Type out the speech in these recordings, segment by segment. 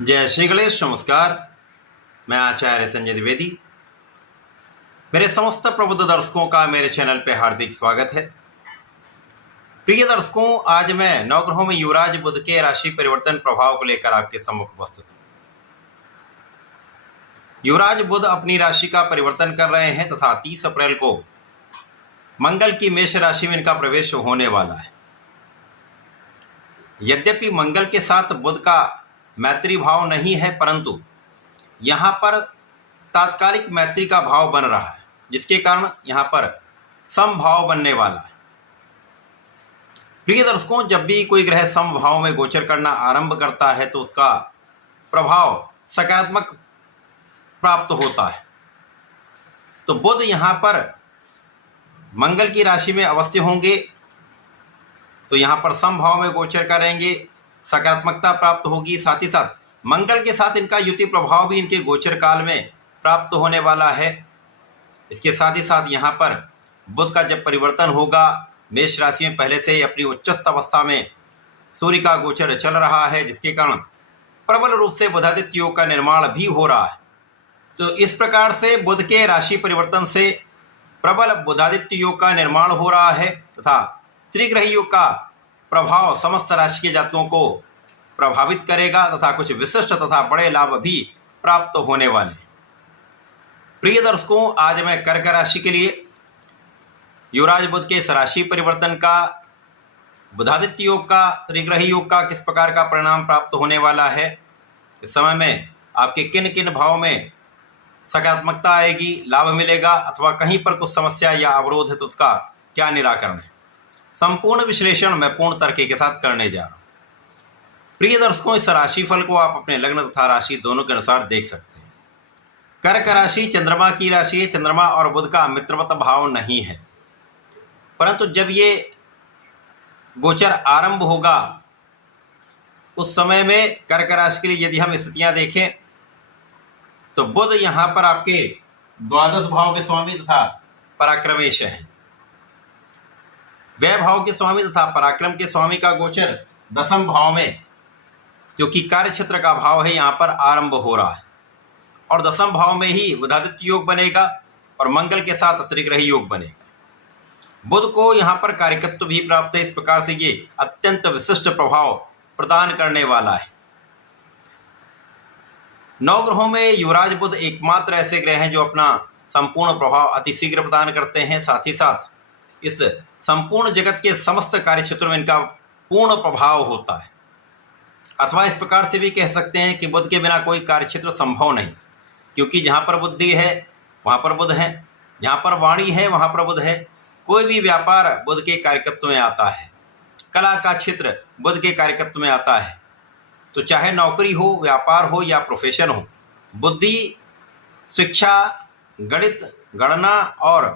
जय श्री गणेश। नमस्कार। मैं आचार्य संजय द्विवेदी। मेरे समस्त प्रबुद्ध दर्शकों का मेरे चैनल पे हार्दिक स्वागत है। प्रिय दर्शकों, आज मैं नवग्रहों में युवराज बुध के राशि परिवर्तन प्रभाव को लेकर आपके सम्मुख उपस्थित हूं। युवराज बुध अपनी राशि का परिवर्तन कर रहे हैं तथा 30 अप्रैल को मंगल की मेष राशि में इनका प्रवेश होने वाला है। यद्यपि मंगल के साथ बुध का मैत्री भाव नहीं है, परंतु यहाँ पर तात्कालिक मैत्री का भाव बन रहा है, जिसके कारण यहाँ पर समभाव बनने वाला है। प्रिय दर्शकों, जब भी कोई ग्रह समभाव में गोचर करना आरंभ करता है तो उसका प्रभाव सकारात्मक प्राप्त होता है। तो बुध यहाँ पर मंगल की राशि में अवश्य होंगे, तो यहाँ पर समभाव में गोचर करेंगे, सकारात्मकता प्राप्त होगी। साथ ही साथ मंगल के साथ इनका युति प्रभाव भी इनके गोचर काल में प्राप्त होने वाला है। इसके साथ ही साथ यहाँ पर बुध का जब परिवर्तन होगा, मेष राशि में पहले से ही अपनी उच्चस्थ अवस्था में सूर्य का गोचर चल रहा है, जिसके कारण प्रबल रूप से बुधादित्य योग का निर्माण भी हो रहा है। तो इस प्रकार से बुध के राशि परिवर्तन से प्रबल बुधादित्य योग का निर्माण हो रहा है तथा त्रिग्रही योग का प्रभाव समस्त राशि के जातकों को प्रभावित करेगा तथा कुछ विशिष्ट तथा बड़े लाभ भी प्राप्त होने वाले। प्रिय दर्शकों, आज मैं कर्क राशि के लिए युवराज बुध के इस राशि परिवर्तन का, बुधादित्य योग का, त्रिग्रही योग का किस प्रकार का परिणाम प्राप्त होने वाला है, इस समय में आपके किन किन भाव में सकारात्मकता आएगी, लाभ मिलेगा अथवा कहीं पर कुछ समस्या या अवरोध है तो उसका क्या निराकरण है, संपूर्ण विश्लेषण मैं पूर्ण तर्क के साथ करने जा रहा हूं। प्रिय दर्शकों, इस राशिफल को आप अपने लग्न तथा राशि दोनों के अनुसार देख सकते हैं। कर्क राशि चंद्रमा की राशि है। चंद्रमा और बुध का मित्रवत भाव नहीं है, परंतु जब ये गोचर आरंभ होगा उस समय में कर्क राशि के लिए यदि हम स्थितियां देखें तो बुध यहाँ पर आपके द्वादश भाव के स्वामी तथा पराक्रमेश है। व्यय भाव के स्वामी तथा पराक्रम के स्वामी का गोचर दशम भाव में, जो कि कार्य क्षेत्र का भाव है, यहाँ पर आरंभ हो रहा है और दशम भाव में ही बुधादित्य योग बनेगा और मंगल के साथ त्रिग्रही योग बनेगा। बुध को यहाँ पर कार्यकत्व भी प्राप्त है। इस प्रकार से ये अत्यंत विशिष्ट प्रभाव प्रदान करने वाला है। नवग्रहों में युवराज बुध एकमात्र ऐसे ग्रह हैं जो अपना संपूर्ण प्रभाव अतिशीघ्र प्रदान करते हैं। साथ ही साथ इस संपूर्ण जगत के समस्त कार्य क्षेत्रों में इनका पूर्ण प्रभाव होता है। अथवा इस प्रकार से भी कह सकते हैं कि बुध के बिना कोई कार्य क्षेत्र संभव नहीं, क्योंकि जहाँ पर बुद्धि है वहाँ पर बुध है, जहाँ पर वाणी है वहाँ पर बुध है। कोई भी व्यापार बुध के कार्यकत्व में आता है, कला का क्षेत्र बुध के कार्यकत्व में आता है। तो चाहे नौकरी हो, व्यापार हो या प्रोफेशन हो, बुद्धि, शिक्षा, गणित, गणना और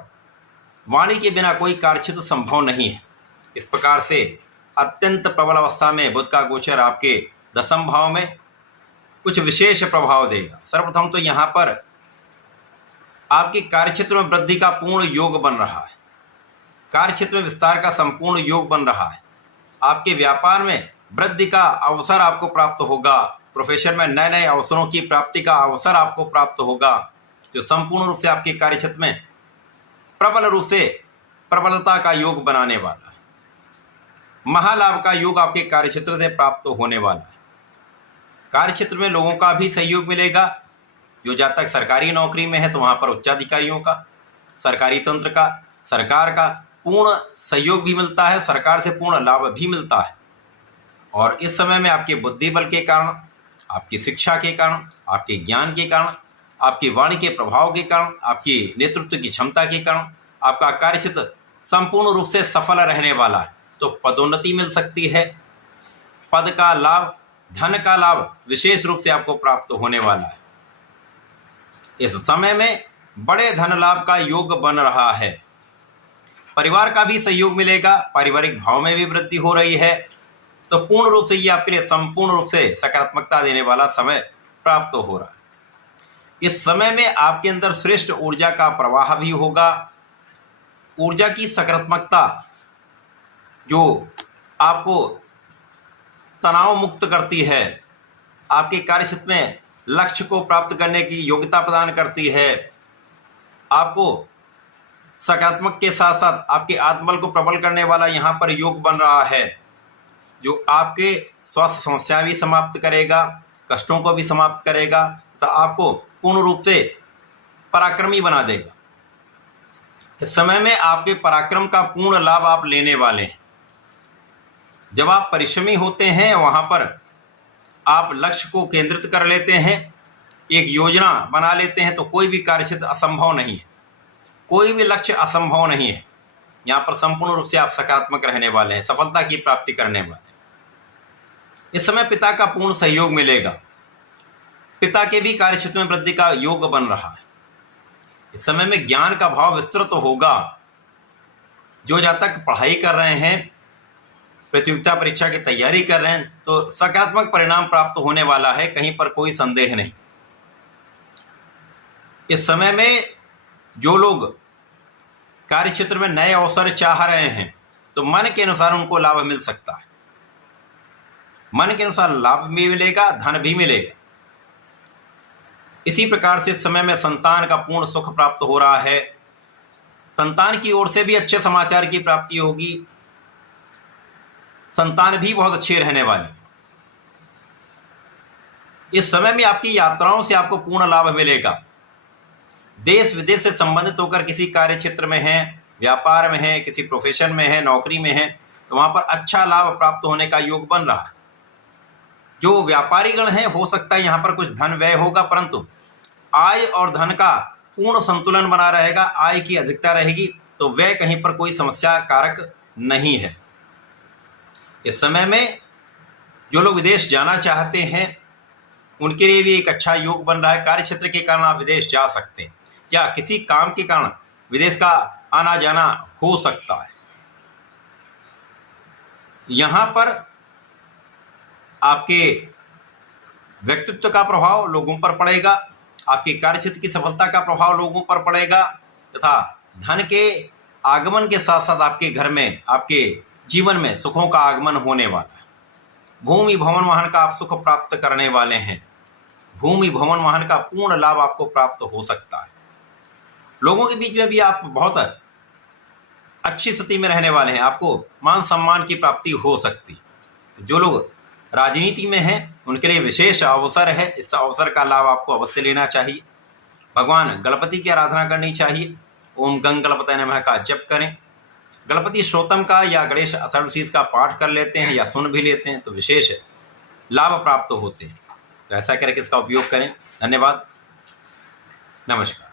वाणी के बिना कोई कार्यक्षेत्र संभव नहीं है। इस प्रकार से अत्यंत प्रबल अवस्था में बुध का गोचर आपके दशम भाव में कुछ विशेष प्रभाव देगा। सर्वप्रथम तो यहाँ पर आपके कार्यक्षेत्र में वृद्धि का पूर्ण योग बन रहा है, कार्यक्षेत्र में विस्तार का संपूर्ण योग बन रहा है। आपके व्यापार में वृद्धि का अवसर आपको प्राप्त होगा, प्रोफेशन में नए नए अवसरों की प्राप्ति का अवसर आपको प्राप्त होगा, जो संपूर्ण रूप से आपके कार्यक्षेत्र में प्रबल रूप से प्रबलता का योग बनाने वाला है। महालाभ का योग आपके कार्यक्षेत्र से प्राप्त होने वाला है। कार्यक्षेत्र में लोगों का भी सहयोग मिलेगा। जो जब तक सरकारी नौकरी में है तो वहाँ पर उच्चाधिकारियों का, सरकारी तंत्र का, सरकार का पूर्ण सहयोग भी मिलता है, सरकार से पूर्ण लाभ भी मिलता है। और इस समय में आपके बुद्धि बल के कारण, आपकी शिक्षा के कारण, आपके ज्ञान के कारण, आपकी वाणी के प्रभाव के कारण, आपकी नेतृत्व की क्षमता के कारण आपका कार्यक्षेत्र संपूर्ण रूप से सफल रहने वाला है। तो पदोन्नति मिल सकती है, पद का लाभ, धन का लाभ विशेष रूप से आपको प्राप्त होने वाला है। इस समय में बड़े धन लाभ का योग बन रहा है। परिवार का भी सहयोग मिलेगा, पारिवारिक भाव में भी वृद्धि हो रही है। तो पूर्ण रूप से ये आपके लिए संपूर्ण रूप से सकारात्मकता देने वाला समय प्राप्त हो रहा है। इस समय में आपके अंदर श्रेष्ठ ऊर्जा का प्रवाह भी होगा। ऊर्जा की सकारात्मकता जो आपको तनाव मुक्त करती है, आपके कार्यक्षेत्र में लक्ष्य को प्राप्त करने की योग्यता प्रदान करती है। आपको सकारात्मक के साथ साथ आपके आत्मबल को प्रबल करने वाला यहाँ पर योग बन रहा है, जो आपके स्वास्थ्य समस्या भी समाप्त करेगा, कष्टों को भी समाप्त करेगा, तो आपको पूर्ण रूप से पराक्रमी बना देगा। इस समय में आपके पराक्रम का पूर्ण लाभ आप लेने वाले हैं। जब आप परिश्रमी होते हैं, वहाँ पर आप लक्ष्य को केंद्रित कर लेते हैं, एक योजना बना लेते हैं, तो कोई भी कार्यक्षेत्र असंभव नहीं है, कोई भी लक्ष्य असंभव नहीं है। यहाँ पर संपूर्ण रूप से आप सकारात्मक रहने वाले हैं, सफलता की प्राप्ति करने वाले हैं। इस समय पिता का पूर्ण सहयोग मिलेगा, पिता के भी कार्यक्षेत्र में वृद्धि का योग बन रहा है। इस समय में ज्ञान का भाव विस्तृत होगा। जो जातक पढ़ाई कर रहे हैं, प्रतियोगिता परीक्षा की तैयारी कर रहे हैं, तो सकारात्मक परिणाम प्राप्त होने वाला है, कहीं पर कोई संदेह नहीं। इस समय में जो लोग कार्यक्षेत्र में नए अवसर चाह रहे हैं, तो मन के अनुसार उनको लाभ मिल सकता है। मन के अनुसार लाभ भी मिलेगा, धन भी मिलेगा। इसी प्रकार से इस समय में संतान का पूर्ण सुख प्राप्त हो रहा है। संतान की ओर से भी अच्छे समाचार की प्राप्ति होगी। संतान भी बहुत अच्छे रहने वाले। इस समय में आपकी यात्राओं से आपको पूर्ण लाभ मिलेगा। देश विदेश से संबंधित होकर किसी कार्य क्षेत्र में है, व्यापार में है, किसी प्रोफेशन में है, नौकरी में है, तो वहां पर अच्छा लाभ प्राप्त होने का योग बन रहा है। जो व्यापारीगण हैं, हो सकता है यहाँ पर कुछ धन व्यय होगा, परंतु आय और धन का पूर्ण संतुलन बना रहेगा। आय की अधिकता रहेगी, तो व्यय कहीं पर कोई समस्या कारक नहीं है। इस समय में जो लोग विदेश जाना चाहते हैं, उनके लिए भी एक अच्छा योग बन रहा है। कार्य क्षेत्र के कारण आप विदेश जा सकते हैं, या किसी काम के कारण विदेश का आना जाना हो सकता है। यहाँ पर आपके व्यक्तित्व का प्रभाव लोगों पर पड़ेगा, आपके कार्यक्षेत्र की सफलता का प्रभाव लोगों पर पड़ेगा, तथा धन के आगमन के साथ साथ आपके घर में, आपके जीवन में सुखों का आगमन होने वाला है। भूमि भवन वाहन का आप सुख प्राप्त करने वाले हैं। भूमि भवन वाहन का पूर्ण लाभ आपको प्राप्त हो सकता है। लोगों के बीच में भी आप बहुत अच्छी स्थिति में रहने वाले हैं। आपको मान सम्मान की प्राप्ति हो सकती है। तो जो लोग राजनीति में हैं, उनके लिए विशेष अवसर है। इस अवसर का लाभ आपको अवश्य लेना चाहिए। भगवान गणपति की आराधना करनी चाहिए। ओम गंग गणपतये नमः का जप करें। गणपति श्रोतम का या गणेश अथर्वशीष का पाठ कर लेते हैं या सुन भी लेते हैं, तो विशेष लाभ प्राप्त होते हैं। तो ऐसा करके इसका उपयोग करें। धन्यवाद। नमस्कार।